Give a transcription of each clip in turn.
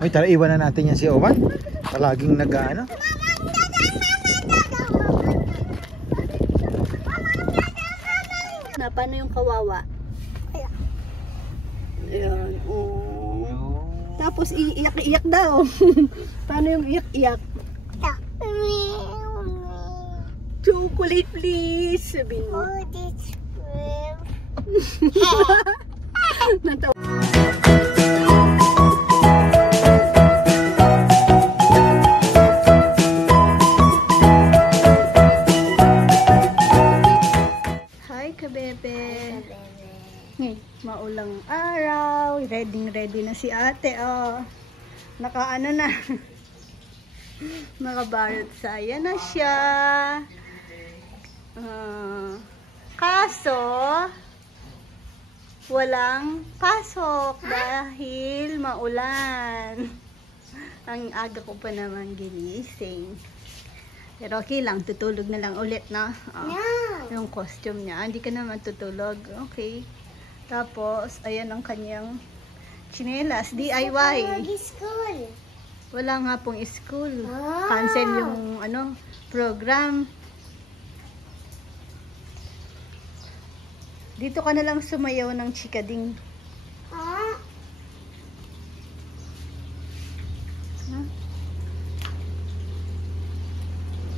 Ay, tara, iwan na natin yan si Owan. Palaging nag-ano. Na, paano yung kawawa? Ayan, oh. Tapos iiyak-iyak daw. Paano yung iyak-iyak? Chocolate please. Sabihin mo. Natawa. Hi kabebe. Maulang araw. Ready na si ate. Oh. Nakaano na. Nakabarot saya na siya. Kaso walang pasok dahil maulan. Ang aga ko pa naman ginising. Pero okay lang, tutulog na lang ulit na. Yung costume niya, hindi ka naman tutulog. Okay. Tapos, ayan ang kanyang chinelas, DIY. Wala nga pong school. Cancel yung program. Dito ka na lang sumayaw ng chikading.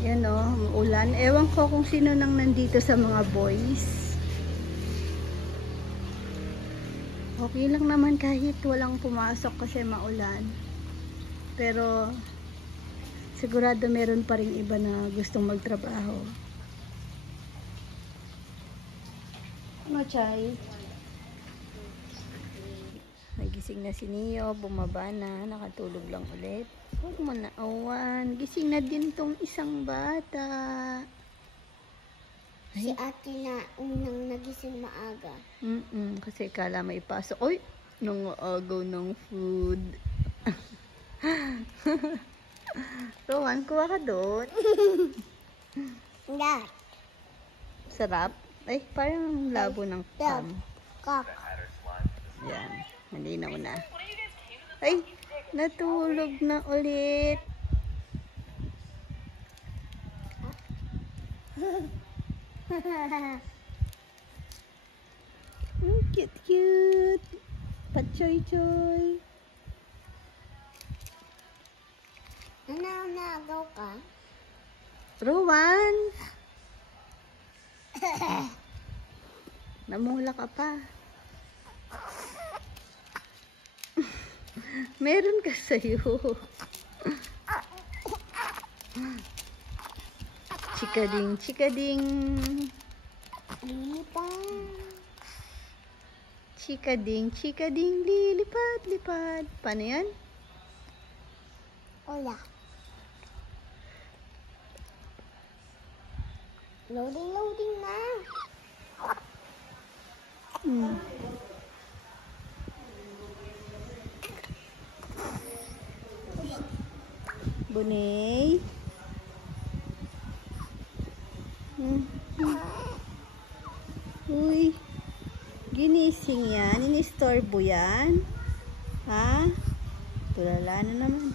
Yan o, ulan. Ewan ko kung sino nang nandito sa mga boys. Okay lang naman kahit walang pumasok kasi maulan. Pero sigurado meron pa rin iba na gustong magtrabaho. Ano, Chay? Nagising na si Neo, bumaba na, nakatulog lang ulit. Huwag mo na awan. Gising na din tong isang bata. Si ate na unang nagising maaga. Kasi kala may pasok. Uy! Nung agaw ng food. Rowan, kuha ka doon. Dad. Sarap. Ay, parang labo ng cam. Kak. Yan. Malinaw na. Ay! Natulog na ulit. Cute. Pachoy-choy. Nagaw ka? Rowan! Namula ka pa. Meron ka sa'yo. Chikading. Chikading, lilipad. Paano yan? Hola. Loading na. Bunay. Uy. Ginising yan. Inistorbo yan. Ha? Tulala na naman.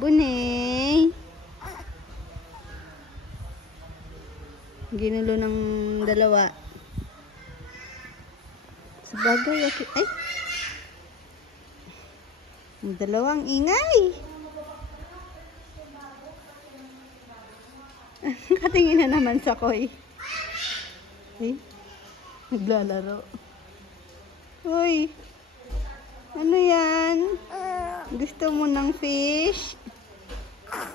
Bunay. Ginulo ng dalawa. Sabagay. Ay! Ang dalawang ingay. Katingin na naman sa koy. Eh, naglalaro. Uy, ano yan? Gusto mo ng fish?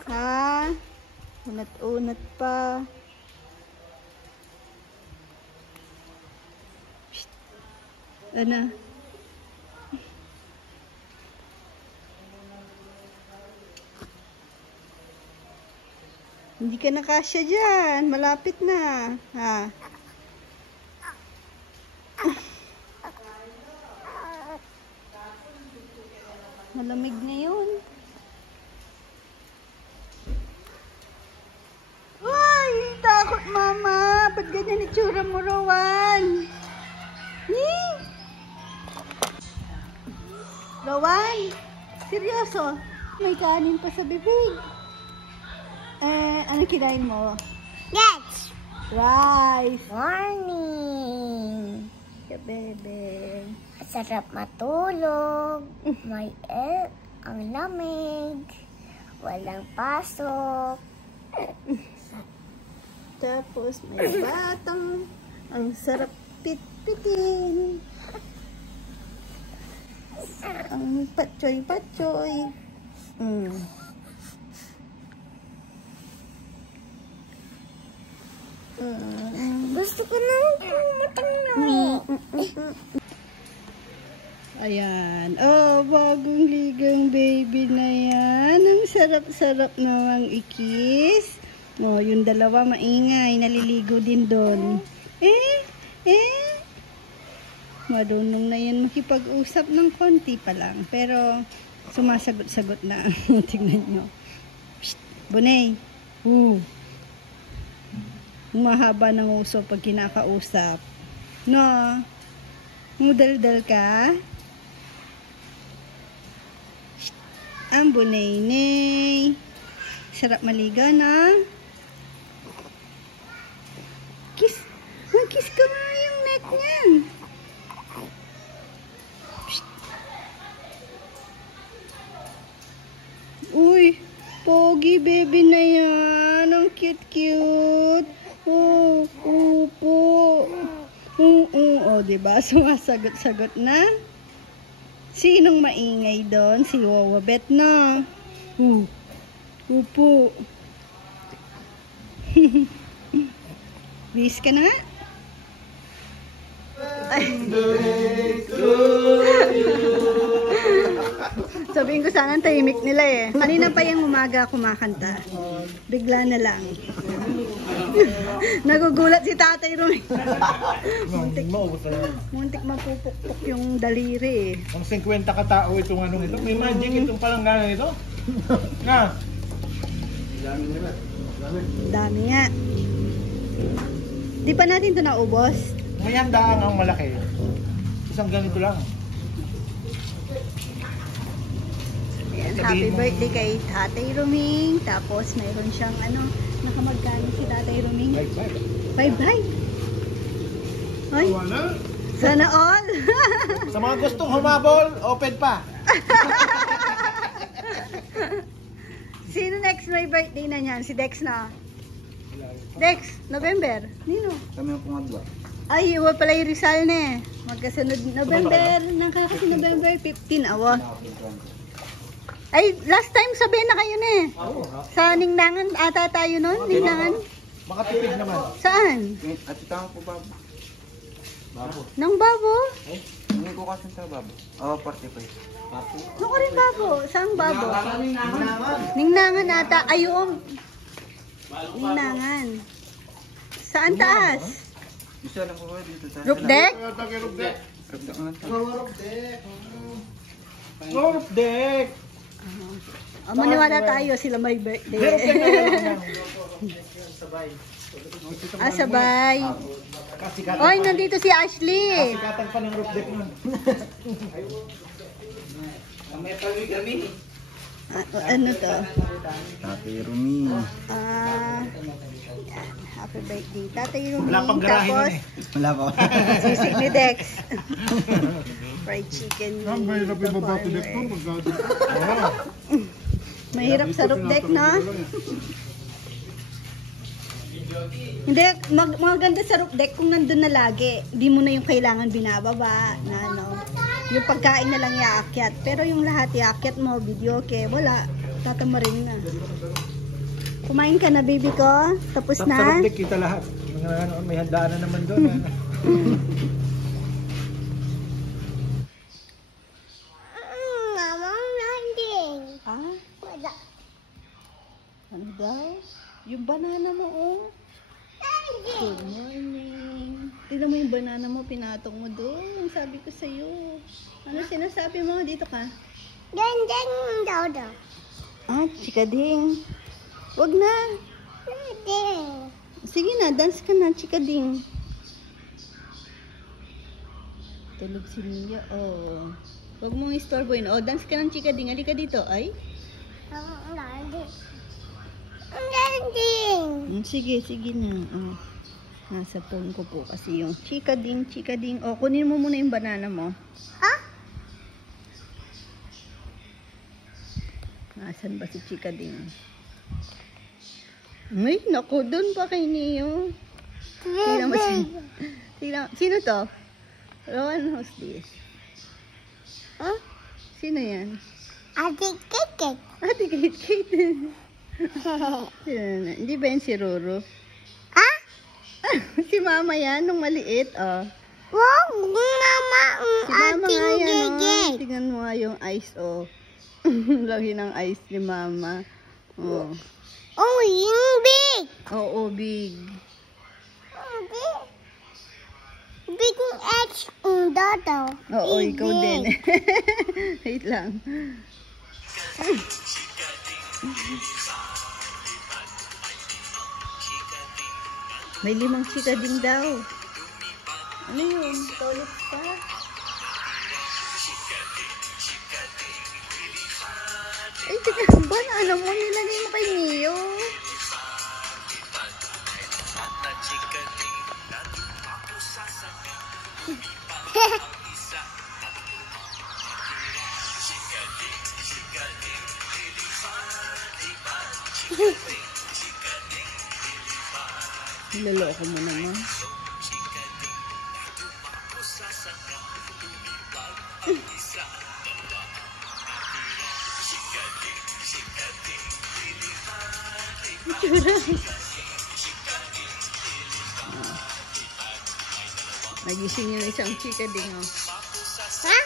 Ha? Unat-unat pa. Psst. Ano? Hindi ka nakasya dyan. Malapit na. Ha? Malamig na yun. Ay, takot mama. Ba't ganyan itsura mo, Rowan? Rowan, seryoso? May kanin pa sa bibig. Ano kinain mo? Yes. Rice. Morning. Yeah, bebe. Sarap matulog. May egg. Ang lamig. Walang pasok. Tapos may batang. Ang sarap pit-pitin. Ang patsoy-patsoy. Gusto ko nang matanglaw. Ayan. Oh, bagong ligang baby na yan. Ang sarap-sarap namang ikis. Oh, yung dalawa maingay. Naliligo din doon. Marunong na yan makipag-usap ng konti pa lang. Pero, sumasagot-sagot na. Tingnan nyo. Psst, Bunay. Mahaba ng uso pag kinakausap. No? Mudaldal ka? Psst, ang bunay-nay. Sarap maliga na. Kiss. Mag-kiss ka nga yung neck niyan. Uy, pogi baby na yan. Ang cute-cute. Oh, upo. Oh, diba? Sumasagot-sagot na. Sinong maingay doon? Si Wawabet na. Upo. Bis ka na nga. Sabihin ko sana tahimik nila eh. Kanina pa yung umaga kumakanta. Bigla na lang. Nagugulat si Tatay Rumi. Muntik mapupukpok yung daliri eh. Ang 50 katao itong anong ito. May magic itong palangganan ito. Na. Dami nga. Di pa natin ito naubos? May handaan ang malaki. Isang ganito lang. Ayan, happy birthday kay Tatay Ruming. Tapos mayroon siyang nakamagkano si Tatay Ruming? 5-5. Ay, sana all. Sa mga gustong humabol, open pa. Sino next may birthday na niyan? Si Dex na. Dex, November. Nino? Kami ang pumadwa. Ay, iwa pala yung Rizal na eh. Magkasunod November. Nakakasi November 15. Awa. Ay, last time sabihin na kayo na eh. Sa Ningnan ata tayo nun. Ningnan. Makatipid naman. Saan? At ito po babo. Babo. Nang Babo? Hindi ko kasi sa babo. Oo, party pa yun. Ano ko rin Babo? Saan Babo? Ningnangan ata. Ayun. Ningnangan. Saan taas? Isa lang po ba dito sa... Roof deck? Roof deck nga ito. Roof deck! Maniwala tayo sila may birthday. Sabay. Oy, nandito si Ashley. Sikatan pa ng roof deck nun. May palwi kami. Ano to? Happy Rumi. Happy birthday. Tatay Rumi. Wala pang garahe nun eh. Wala pa. Sisig ni Dex. Fried chicken. Mahirap yung babato deck nun. Mahirap sa roof deck, no? Hindi, maganda sa roof deck kung nandun na lagi. Hindi mo na yung kailangan binababa na yung pagkain na lang iaakyat. Pero yung lahat iaakyat mo, video ke, wala. Tatamarin na. Kumain ka na, baby ko? Tapos Sa na? roof deck kita lahat. May handaan na naman doon. Mamang landing. Wala. Ano daw? Yung banana mo, oh. Good morning. Tignan mo yung banana mo, pinatong mo doon. Sabi ko sa'yo. Ano sinasabi mo? Dito ka. Ding daw daw. Chikading. Wag na. Ding. Sige na, dance ka na, chikading. Tulog si Mia, oh. Huwag mong istorbohin. O, dance ka ng chikading. Halika dito. Ay. Ang galing. Ang galing. Sige, sige na. Oh. Nasa phone ko po kasi yung chikading, chikading. O, kunin mo muna yung banana mo. Ha? Nasaan ba si chikading? Ay, naku, doon pa kay Neo. Tingnan mo siya. Sino to? Rowan, who's this? Huh? Sino yan? Ate Kikit. Ate Kate. Hindi ba yan si Roro? Ha? Si Mama yan, nung maliit, oh. Wow, mama, Si Mama nga yan, oh. Kikit. Tingnan mo nga yung eyes, oh. Laki ng eyes ni Mama. Oh. Oh, yung big. Oo, big. Big X ang dado. Oo, ikaw din. Wait lang. May 5 chikading daw. Ano yun? Toilet pa? Ay, teka, banana mo nilagay mo kay Neo. Niloloko mo naman. Nagising yung isang chikading, oh. Ha?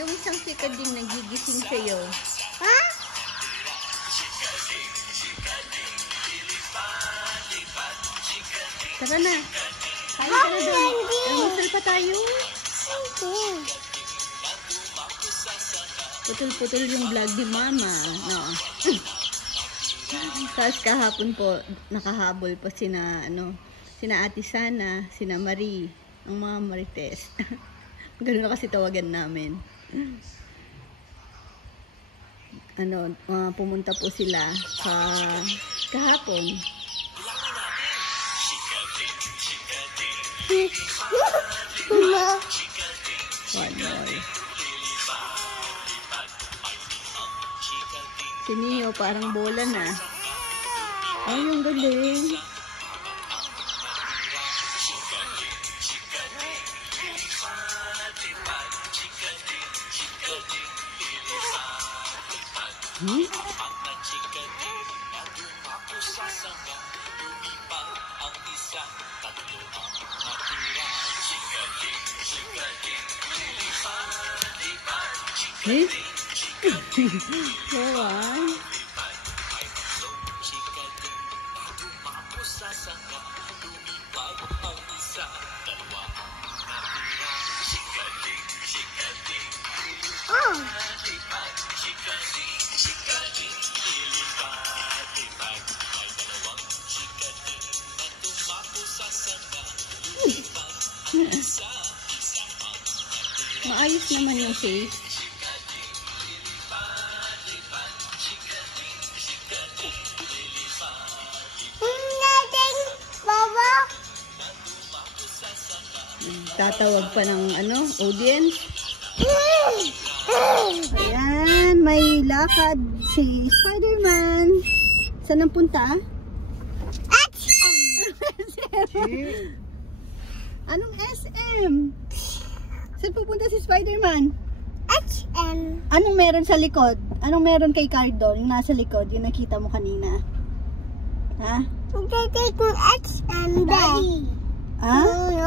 Yung isang chikading nagigising sa'yo. Ha? Tara na. Kain ka na doon. Almusal pa tayo. Putol-putol yung vlog ni Mama. No. Tapos kahapon po, nakahabol pa sina Ate Sana, sina Marie, ang mga Marites. Ganun na kasi tawagan namin. Pumunta po sila sa kahapon. One more. Si Neo parang bola na. Ay, yung galing. Lawan. Oh. Maayos naman yung face. Baba. Tatawag pa ng audience. Ayan, may lakad si Spider-Man. Saan ang punta? Anong SM? Saan pupunta si Spider-Man? HM. Anong meron sa likod? Anong meron kay Cardo? Yung nasa likod, yung nakita mo kanina. Ha? Magkakay kong HM, Daddy. Ha?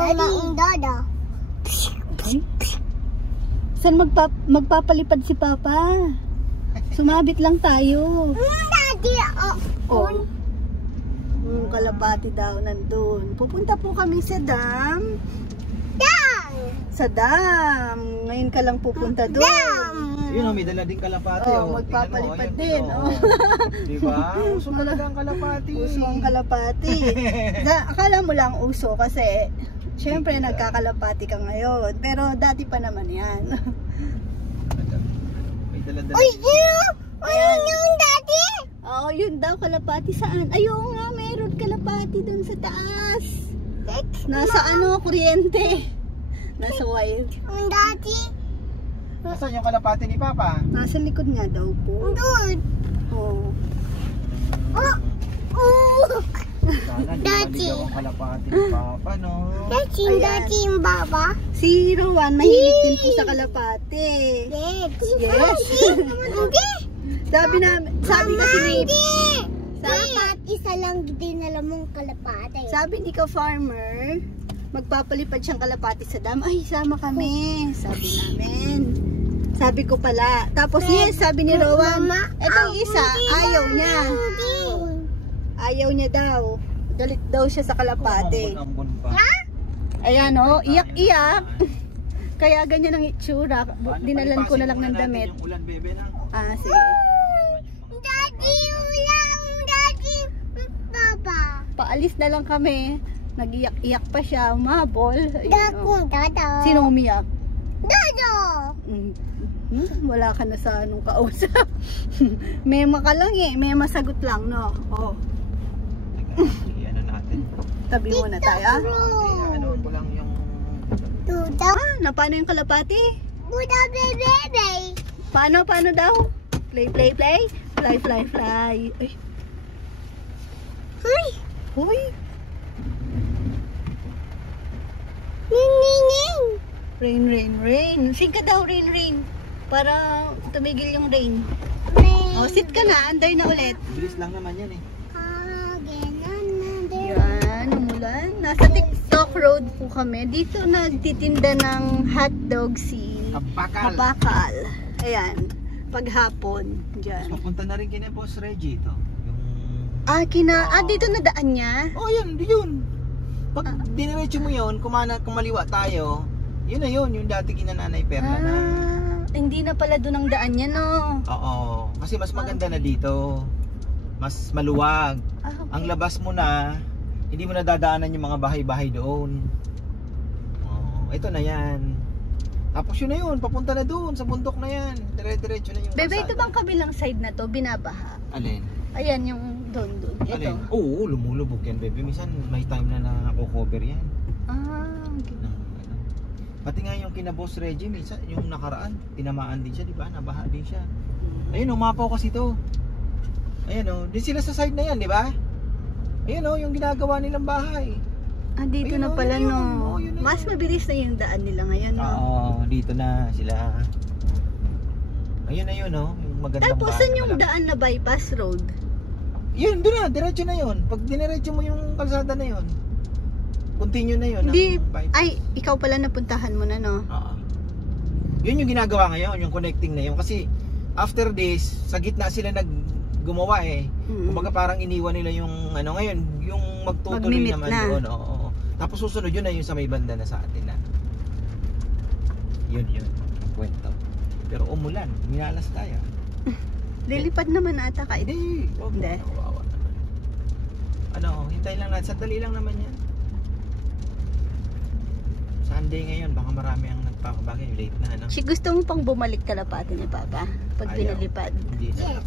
Yung dada. Ay? Saan magpapalipad si Papa? Sumabit lang tayo. Daddy, Oh. Yung kalapati daw nandun. Pupunta po kami sa dam. Dam. Sa dam. Ngayon ka lang pupunta doon. Dam. Yun may dala din kalapati. Oh, magpapalipad din. Oh. Diba? Uso talaga ang kalapati. Uso ang kalapati. Akala mo lang uso kasi syempre nagkakalapati ka ngayon. Pero dati pa naman yan. dala. Uy, yung daddy. Oo, yun daw, kalapati saan? Ayaw nga, meron kalapati dun sa taas. Nasa ano, kuryente. Nasa wire. Yung daddy. Nasaan yung kalapati ni Papa? Nasa likod nga daw po. Doon. Oo. Oh. Oh. Sana di Daddy. maligaw ang kalapati ni Papa, no? Daddy, Ayan. daddy, yung baba. Si Rowan, mahilig din po sa kalapati. Daddy. Yes. Hindi. Sabi kasi ni, Dapat isa lang dinala mong kalapate. sabi ni ka-farmer, magpapalipad siyang kalapati sa dam. Ay, sama kami. Sabi namin. Sabi ko pala. Tapos yes, sabi ni Rowan, etong isa, ayaw niya. Ayaw niya daw. Galit daw siya sa kalapati. Ambon pa. Ayan o, iyak-iyak. Kaya ganyan ang itsura. Dinalan ko na lang ng damit. Yung ulan, bebe, na. Ah, sige. Daddy, ulang, daddy, baba. Paalis na lang kami. Nag-iyak-iyak pa siya. Umabol. Ayun, Dako, dado. Sino umiyak? Dado. Wala ka na sa anong kausap. Mema ka lang eh. Mema sagot lang, no? Oh. Iyan na natin. Tabi muna tayo, ah. Ano ko lang yung... Duda. Na paano yung kalapati? Duda, bebe. Paano daw? Play. Fly. Ay. Huy. Hoy. Ning. Rain. Sing ka daw, rain. Para tumigil yung rain. Oh, sit ka na. Anday na ulit. Bilis lang naman yan eh. Yan, umulan. Nasa TikTok Road po kami. Dito nagtitinda ng hotdog si Kabakal. Ayan, paghapon. Diyan. Papunta na rin kina Boss Reggie ito. Yung... Dito na daan niya? Oh, yun. Pag diniretso mo yun, kumaliwa tayo, yun na yun, yung dati kina Nanay Perla na. Hindi na pala doon ang daan niya, no? Oo, kasi mas maganda na dito. Mas maluwag. Okay. Ang labas mo na, hindi mo na dadaanan yung mga bahay-bahay doon. Oh, ito na yan. Tapos yun na yun, papunta na doon, sa bundok na yan. Dire-diretso na yung Bebe, kalsada. ito bang kabilang side na to, binabaha? Alin? Ayan, yung doon. Ito. Alin? Oo, lumulubog yan, bebe. Minsan may time na nako-cover yan. Okay. Ng, ano. Pati nga yung kina Boss Reggie, minsan yung nakaraan, tinamaan din siya, di ba? Nabaha din siya. Ayun, umapaw kasi to. Ayan o, din sila sa side na yan, di ba? Ayan o, yung ginagawa nilang bahay. Dito Ayun, na pala, yun, no? yun na Mas yun. mabilis na yung daan nila ngayon, no? Oo, dito na sila. Ayun na yun o, yung magandang Tapos, bahay saan na yung malaki. daan na bypass road? Yun, doon na, diretso na yun. Pag diniretso mo yung kalsada na yun, continue na yun. Hindi, ang bypass. ay, ikaw pala napuntahan mo na, no? Oo. Yun yung ginagawa ngayon, yung connecting na yun. Kasi after this, sa gitna sila gumawa eh. Kumbaga parang iniwan nila yung ano ngayon, yung magtutuloy Magmimit naman na. doon. Oo. Tapos susunod yun na yung sa may banda na sa atin na. Yun, ang kwento. Pero umulan, minalas tayo. Lilipad naman ata ka. Hindi, wag mo, Hindi. kawawa naman. Ano, hintayin lang natin, sandali lang naman yan. Sunday ngayon, baka marami ang nagpapabagay, late na ano. Si gusto mo pang bumalik kalapati ni Papa pag Ayaw. pinalipad. Hindi na.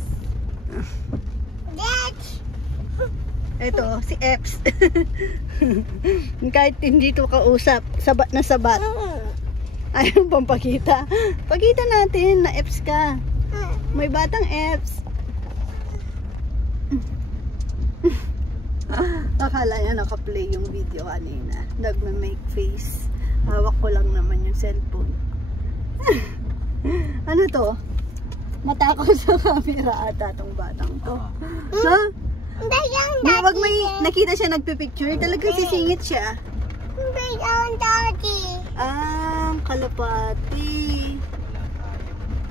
Ito, si Eps. Kahit hindi to kausap, sabat na sabat. Ayaw pang pakita. Pakita natin na Eps ka. May batang Eps. Akala niya naka-play yung video kanina. Nagme-make face. Hawak ko lang naman yung cellphone. Ano to? Matakaw sa camera ata tong batang to. Ha? Di, wag may nakita siya nagpipicture. Talagang sisingit siya. Kalapati.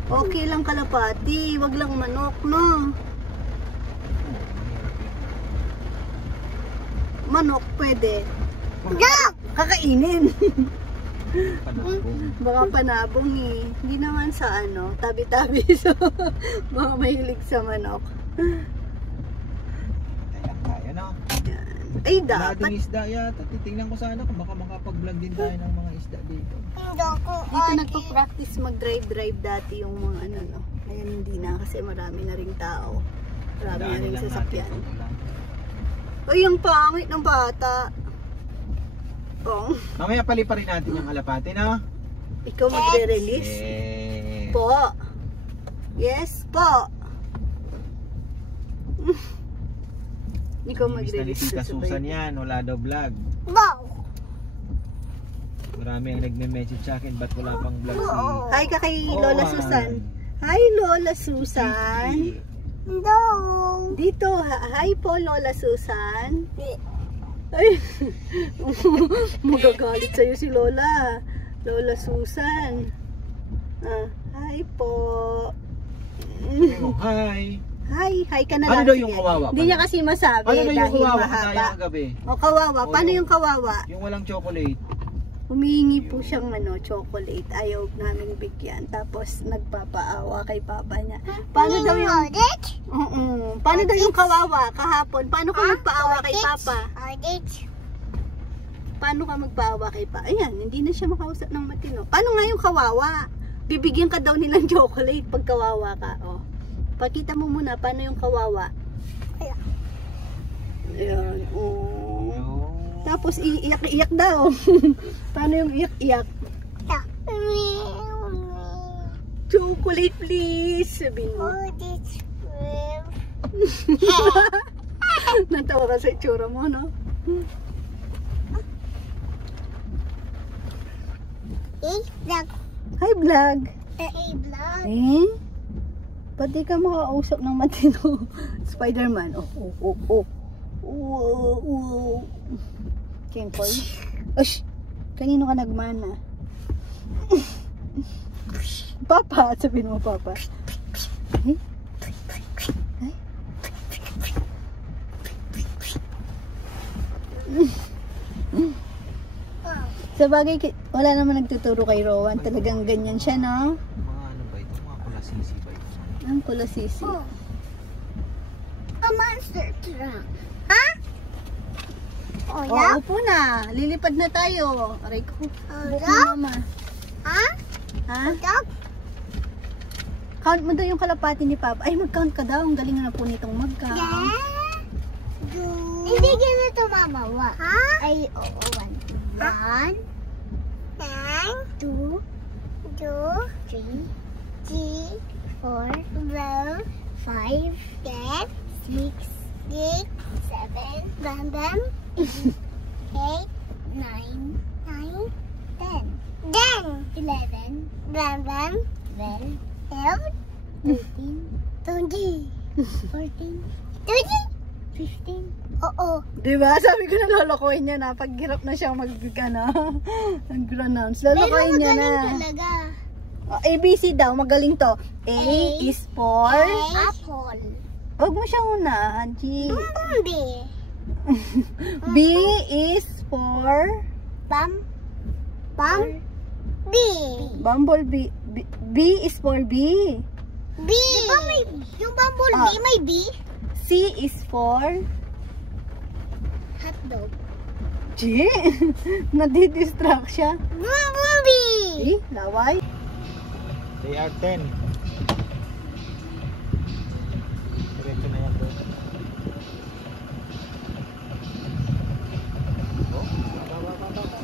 Okay lang kalapati. Wag lang manok, no? Manok, pwede. Kakainin. Baka panabong eh. Hindi naman sa ano, tabi-tabi. So, baka mahilig sa manok. Kaya no? Ay, Wala dapat. ding isda yata. Titingnan ko sana kung baka makapag-vlog din tayo ng mga isda dito. Dito nagpo-practice mag-drive dati yung mga ano, no. Ngayon hindi na kasi marami na ring tao. Marami na ring sasakyan. Ay, yung pangit ng bata. Oh. Mamaya paliparin natin yung kalapate, no? Ikaw magre-release? Po. Yes po. Ikaw mag-release Tita Susan yan, wala daw vlog. Wow! Marami ang nagme-message sa akin, ba't wala pang vlog si... Hi ka kay Lola Susan. Hi Lola Susan. No! Dito, hi po Lola Susan. Ay, magagalit sa'yo si Lola. Lola Susan. Hi po. Oh, hi. Hi ka na Ano lang. daw yung kawawa? Hindi niya kasi masabi Paano daw yung dahil kawawa mahaba. kaya kagabi? O kawawa, paano yung kawawa? Yung walang chocolate. Humihingi po siyang chocolate. Ayaw namin bigyan. Tapos nagpapaawa kay papa niya. Paano daw yung... Paano daw yung kawawa kahapon? Paano ka magpaawa kay papa? Paano ka magpaawa kay papa? Ayan, hindi na siya makausap ng matino. Paano nga yung kawawa? Bibigyan ka daw nilang chocolate pag kawawa ka. Oh. Pakita mo muna paano yung kawawa. Ayan. Oh. Tapos iiyak-iyak daw. Paano yung iyak-iyak? Chocolate please, sabihin mo. Natawa ka sa itsura mo, no? Hi vlog. Eh? Ba't di ka makausap ng matino? Spider-Man. Kimpoy. Ush! Kanino ka nagmana? Papa! Sabihin mo, Papa. Eh? Sa bagay, wala naman nagtuturo kay Rowan. Talagang ganyan siya, no? Mga ano ba ito? Mga kulasisi ba ito? Ang kulasisi. A monster truck. Ha? Oh, upo na. Lilipad na tayo. Aray ko. Buko mama. Ha? Ha? Dog? Count mo daw yung kalapati ni Papa. Ay, mag-count ka daw. Ang galing na po nitong mag-count. Hindi ganito, Mama. Ha? Ay, oo. 1, 2, 3, 4, 5, 6, 7, 8, 9, 10, 11, 12, 13, 14, 15. Oo. Diba? Sabi ko na lolokohin niya na. Pag hirap na siya mag-pronounce. Lolokohin niya na. Talaga. ABC daw. Magaling to. A is for... Apple. Huwag mo siya unahan, G. Bumblebee. B is for... Bee. Bumblebee. B is for B. Bee. Diba may, yung bumblebee may bee? C is for... Hotdog. G? Nadidistract siya. Bumblebee. Laway. They are 10. Diretso na yan bro.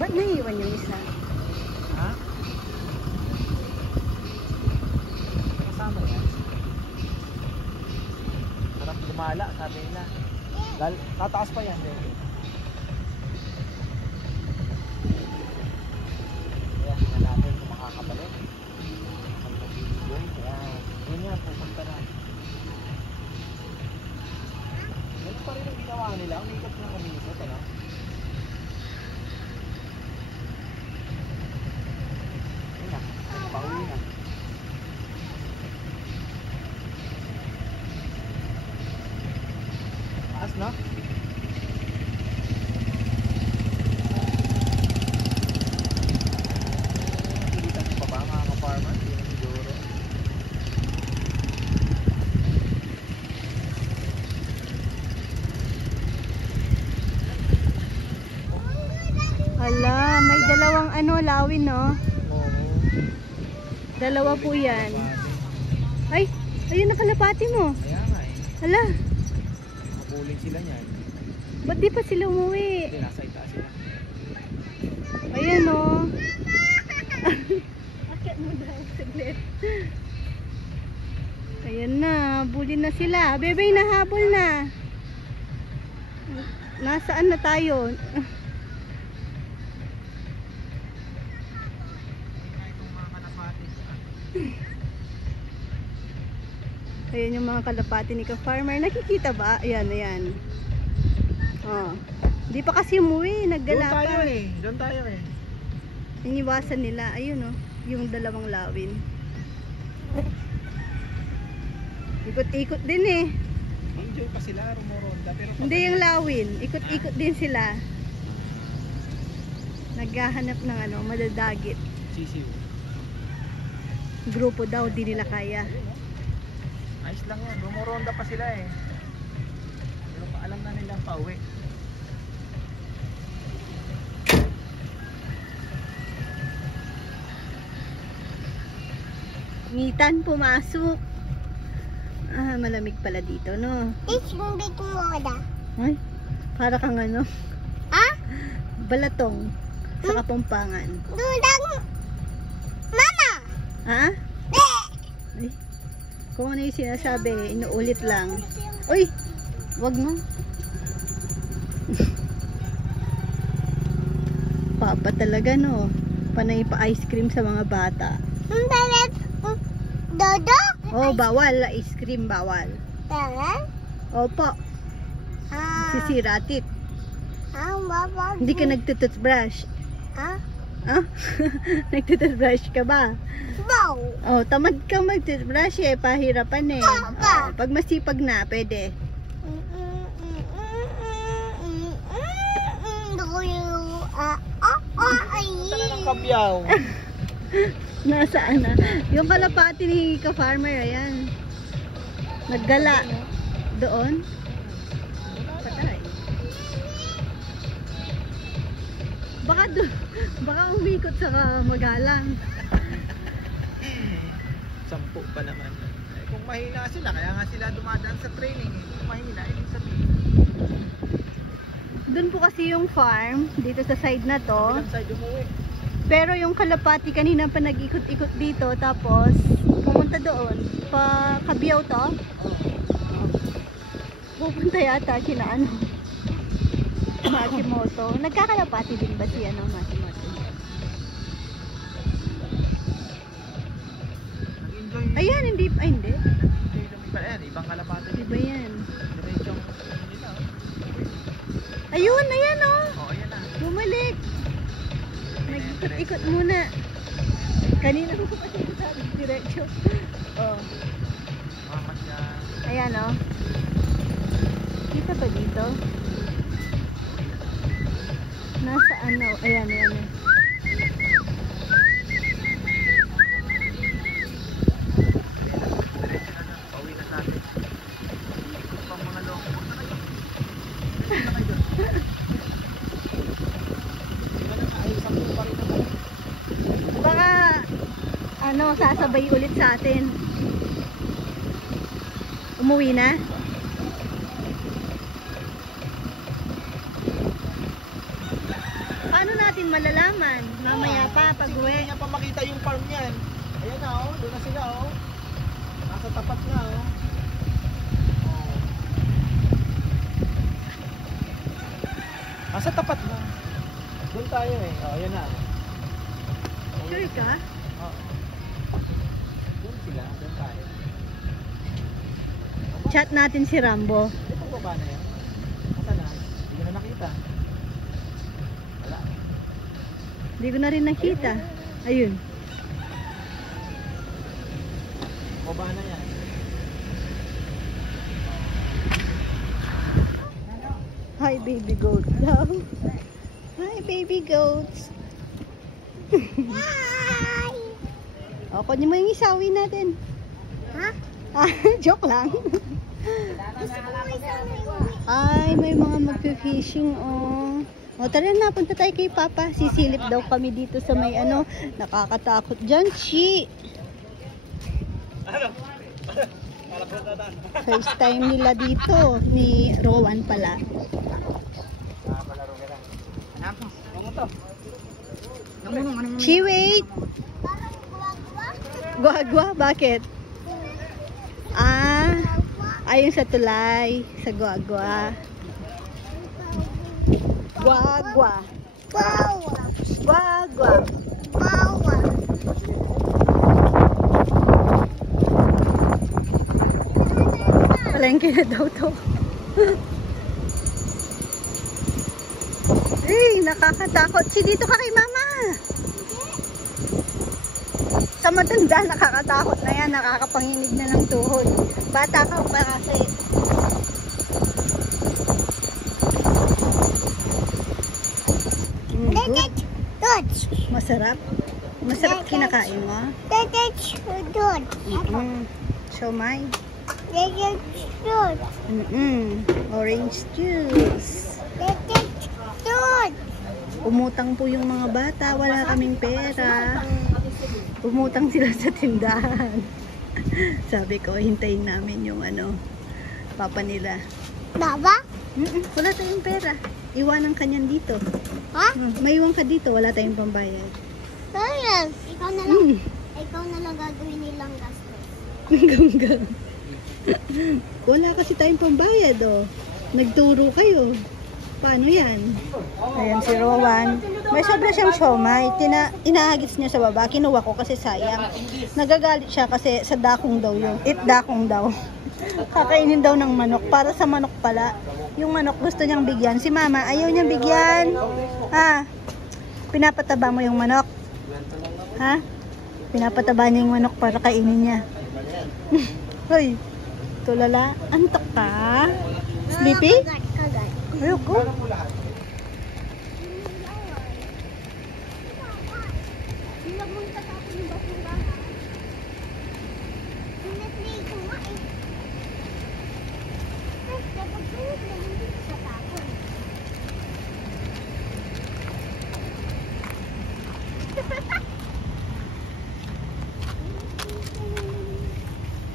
Ba't naiiwan yung isa? Ha? Kasama yan. Sarap gumala, sabi nila. Tataas pa yan. Kaya tingnan natin kung makakabalik. Yun yan, pupunta na. Ganun pa rin ang ginawa nila. Umikot na umikot, ano? Yun na, pauwi na. Taas na? Pilitan mo pa ba mga ka-farmer? Hindi na siguro. Hala, may dalawang lawin, no? Dalawa po yan. Ay, ayun na kalapati mo. Kaya nga eh. Hala, Mabulin sila niyan. ba't di pa sila umuwi? Hindi, nasa itaas sila. Ayan o. Akit mo daw, saglit. Ayan na, bulin na sila. Bebe, nahabol na. Nasaan na tayo? Ayan yung mga kalapati ni ka-farmer. Nakikita ba? Ayan, ayan. Oh. Di pa kasi umuwi, naggala Doon tayo pa. eh. Doon tayo eh. Iniwasan nila. Ayun oh, yung dalawang lawin. Ikot-ikot din eh. Enjoy pa sila, rumoronda. Pero Hindi yung lawin, ikot-ikot din sila. Naghahanap ng ano, madadagit. sisiw. Grupo daw, di nila kaya. Ayos lang yun. Rumoronda pa sila eh. Pero paalam na nilang pauwi. Ngitan, pumasok. Ah, malamig pala dito, no? It's big moda. Ay, para kang ano, Ha? balatong sa Kapampangan. Dudang. Mama! Ha? Ay, kung ano yung sinasabi, inuulit lang. Uy, wag mo. Papa talaga, no? Panay pa ice cream sa mga bata. Dodo? Oh, bawal. Ice cream, bawal. Tangan? Opo, sisiratit. Baba. Hindi ka nagtututbrush. Ha? Ah? Nagtututbrush ka ba? Wow. Oh, tamad ka mag-toothbrush eh, pahirapan eh. Oh, pag masipag na, pwede. Talagang kabyaw. Nasaan na? Yung kalapati ni ka-farmer, ayan. Naggala. Doon. Patay. Baka umikot sa magalang. 10 pa naman. Eh, kung mahina sila, kaya nga sila dumadaan sa training. Eh. Kung mahina, ibig sabihin. Doon po kasi yung farm, dito sa side na to. Bilang side umuwi. Pero yung kalapati kanina pa nag-ikot-ikot dito, tapos pumunta doon. Pa Kabyaw to. Pupunta yata kina ano. Makimoto. Nagkakalapati din ba si ano, Makimoto? Nag-enjoy. Ayan, hindi. Ay, hindi. Nag-enjoy lumipat. Ayan, ibang kalapate. Diba yan? Diretsong ano nila. Oh. Ayun, ayan oh. Oh, ayan na. Bumalik. Nag-ikot-ikot muna. Kanina ko pa sinasabi, diretso. Oh. Mama siya. Ayan oh. Kita ba dito? Nasa ano? Ayan, ayan. Diretso na na. Pauwi na sa atin. Ikot pang mga long. Huwag na kayo. Diretso na kayo doon. Diba na kaayusan ko pa rin naman. Baka ano, sasabay ulit sa atin. Umuwi na? Paano natin malalaman? Mamaya pa pag Hindi uwi. niya pa makita yung farm niyan. Ayan na oh, doon na sila oh. Nasa tapat na oh. Oh. Nasa tapat na. Doon tayo eh. Oh, ayan na. Sure ka? Oh. Doon sila, doon tayo. Chat natin si Rambo. Ito baba na yan. Nasaan na? Hindi ko na nakita. Wala. Hindi ko na rin nakita. Ayun. Baba na yan. Hi baby goat daw. Hi baby goats. Hi! O, kunin mo yung isawi natin. Ha? Ah, joke lang. Gusto ko isang Ay, may mga magpe-fishing oh. O tara na, punta tayo kay Papa. Sisilip daw kami dito sa may ano, nakakatakot dyan. Chi! First time nila dito, ni Rowan pala. She wait! Guagua? Bakit? Ayun sa tulay, sa guagua. Guagua. Guagua. Palengke na daw to. Hey, nakakatakot. Dito ka kay mama. Sa matanda, nakakatakot na yan. Nakakapanginig na ng tuhod. Bata ka pa kasi. Masarap? Masarap kinakain mo? Siomai? Orange juice. Umutang po yung mga bata. Wala kaming pera. Umutang sila sa tindahan. Sabi ko, hintayin namin yung papa nila. Baba? Wala tayong pera. Iwanan ka niyan dito. Ha? May iwan ka dito, wala tayong pambayad. Sayang. Ikaw na lang. Ikaw na lang gagawin nilang gastos. Hanggang. Wala kasi tayong pambayad, oh. Nagturo kayo. Paano yan? Ayan si Rowan. May sobra siyang siomai. Inaagis niya sa baba. Kinuha ko kasi sayang. Nagagalit siya kasi sa dakong daw yun. Dakong daw. Kakainin daw ng manok. Para sa manok pala. Yung manok gusto niyang bigyan. Si mama ayaw niyang bigyan. Pinapataba mo yung manok. Ha? Pinapataba niya yung manok para kainin niya. Hoy, tulala. Antok ka? Sleepy? Kagat. Ayoko.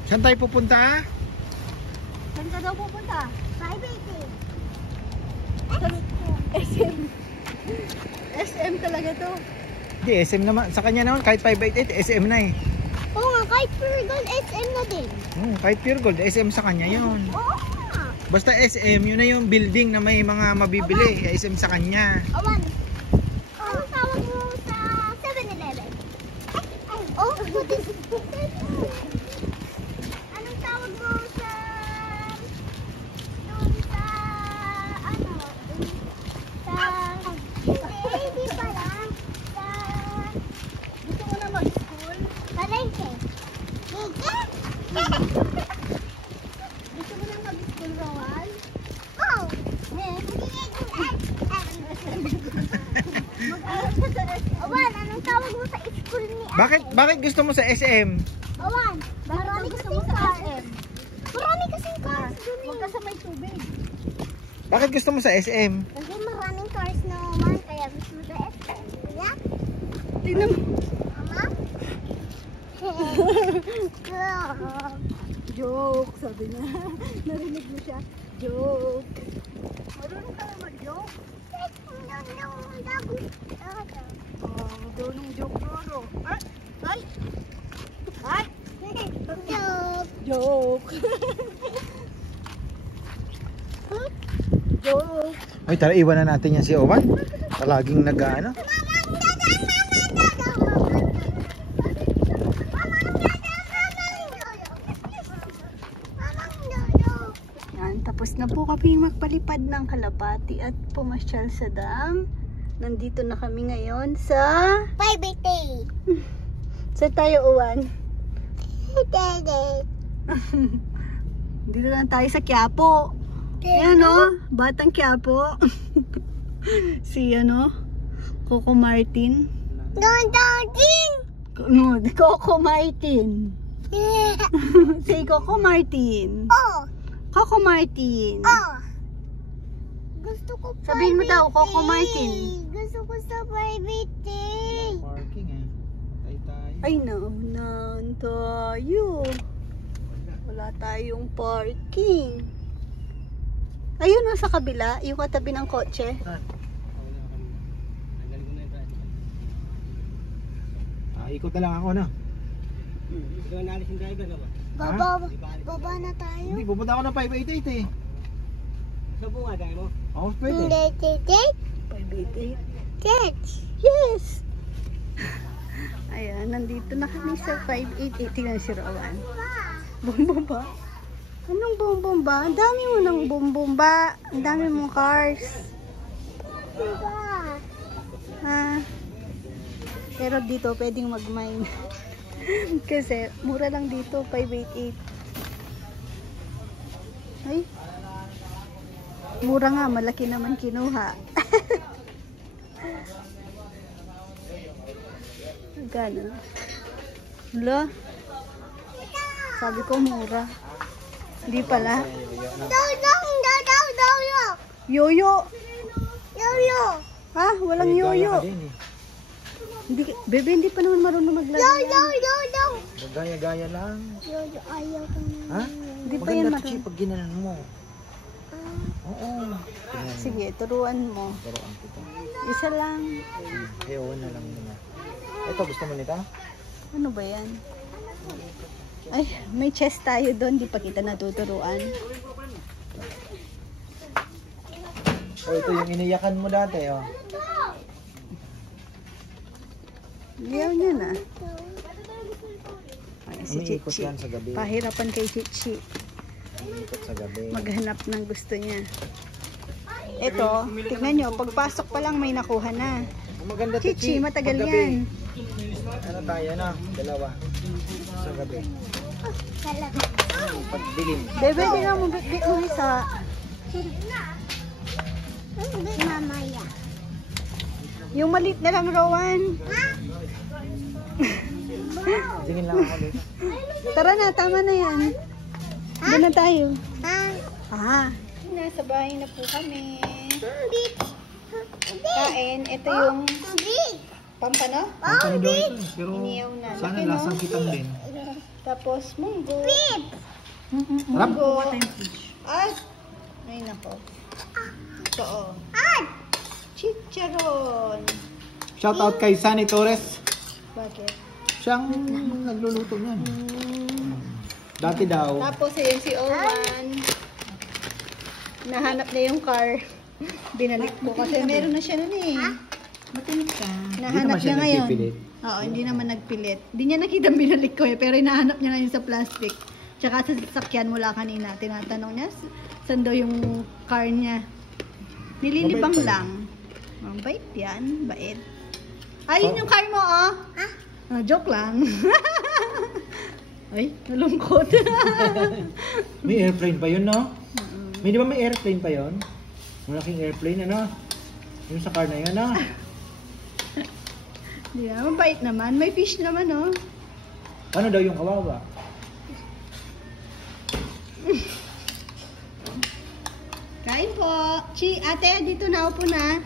Saan tayo pupunta? Saan ka daw pupunta? SM talaga to. Hindi, SM naman. Sa kanya naman, kahit 588, SM na eh. Oo nga, kahit Pure Gold SM na din. Kahit Pure Gold, SM sa kanya yun. Oo nga. Basta SM, yun na yung building na may mga mabibili. SM sa kanya. Awan, anong tawag mo sa 7-Eleven? Oh, anong tawag mo sa hindi pala Gusto mo na mag-school? palengke. Gusto mo na mag-school, Rowan? Oh! Mag-aral ka sa SM. Awan, anong tawag mo sa school ni Ate? Bakit gusto mo sa SM? Awan, marami gusto kasing mo sa cars. SM? Marami kasing cars dun Huwag ka sa may tubig. Bakit gusto mo sa SM? Kasi maraming cars naman, kaya gusto mo sa SM. Kaya? Tingnan mo. Mama? Joke, sabi niya. Narinig mo siya. Joke. Marunong ka na mag-joke? Marunong joke, Roro. Ay! Ay! Joke. Joke. Ay, tara, iwanan natin yan si Owan. Palaging nag-ano. Yan, tapos na po kami magpalipad ng kalapati at pumasyal sa dam. Nandito na kami ngayon sa... Saan tayo, Uwan? Dito lang tayo sa Quiapo. Ayan o, Batang Quiapo. Si Coco Martin. No, Coco Martin. Say Coco Martin. Coco Martin. Gusto ko Sabihin mo daw, Coco Martin. Gusto ko sa private day. Parking eh. Tayo. Ay, naunan tayo. Wala tayong parking. Ayun na sa kabila, yung katabi ng kotse. Ikot na lang ako na. Baba na tayo. Hindi, pupunta ako ng 588 eh. Sa bunga tayo mo? Oo, pwede. Hindi, titit. 588. Tit. Yes! Ayan, nandito na kami sa 588. Tingnan si Rowan. Bumbumba? Anong bumbumba? Ang dami mo ng bumbumba. Ang dami mong cars. Diba? Ha? Pero dito pwedeng mag-mine. Kasi mura lang dito, 588. Ay. Mura nga, malaki naman kinuha. Gano'n. Hala. Sabi ko mura. Hindi pala. Yoyo. Yoyo. Ha? Walang May gaya yoyo. ka din eh. Hindi, bebe, hindi pa naman marunong maglaro yan. Yoyo. Gaya-gaya lang. Yoyo, ayaw ko na. Ha? Hindi pa yan Maganda to, Chi, marunong. pag ginanan mo. Oo. Tingnan. Sige, turuan mo. Turuan kita. Isa lang. Ewan na lang muna. Ito, gusto mo nito? Ano ba yan? Ay, may chest tayo doon. Di pa kita natuturuan. O, ito yung iniyakan mo dati, oh. Ayaw niya na. Ay, si Umiikot Chichi. yan sa gabi. Pahirapan kay Chichi. Umiikot sa gabi. Maghanap ng gusto niya. Ito, tignan nyo. Pagpasok pa lang may nakuha na. Ang maganda to, Chichi, Chi, matagal paggabi. yan. Ano tayo na? Dalawa. Sa gabi. Talaga. Pagdilim. Bebe, di nga mo bit mo isa. Mamaya. Yung maliit na lang, Rowan. Tingin lang ako dito. Tara na, tama na yan. Doon na tayo. Ah. Nasa bahay na po kami. Big. Kain, ito yung Big. pampano. Ang panidor ito eh. Pero Iniyaw na. sana Laki, no? lasang kitang din. Tapos munggo. Big. Sarap. Munggo. Ay! Ay, nako. Ito, oh. Ay. Chicharon. Shout out kay Sunny Torres. Bakit? Siyang nagluluto niyan. Dati daw. Tapos, ayun si Owan. Nahanap na yung car. Binalik ko kasi meron na siya nun eh. Matinig ka. Nahanap Hindi naman siya niya ngayon. nagpipilit. Oo, hindi naman nagpilit. Hindi niya nakita binalik ko eh, pero hinahanap niya ngayon sa plastic. Tsaka sa sasakyan mula kanina, tinatanong niya saan daw yung car niya. Nililibang Mabait pa lang. Mabait yan, bait. Ayun yung car mo, oh. Ah, joke lang. Ay, nalungkot. May airplane pa yun, no? May di ba may airplane pa yun? Malaking airplane, ano? Yung sa car na yun, no? Di ba, mabait naman. May fish naman, oh. Ano daw yung kawawa? Kain po. Chi, ate, dito na, upo na.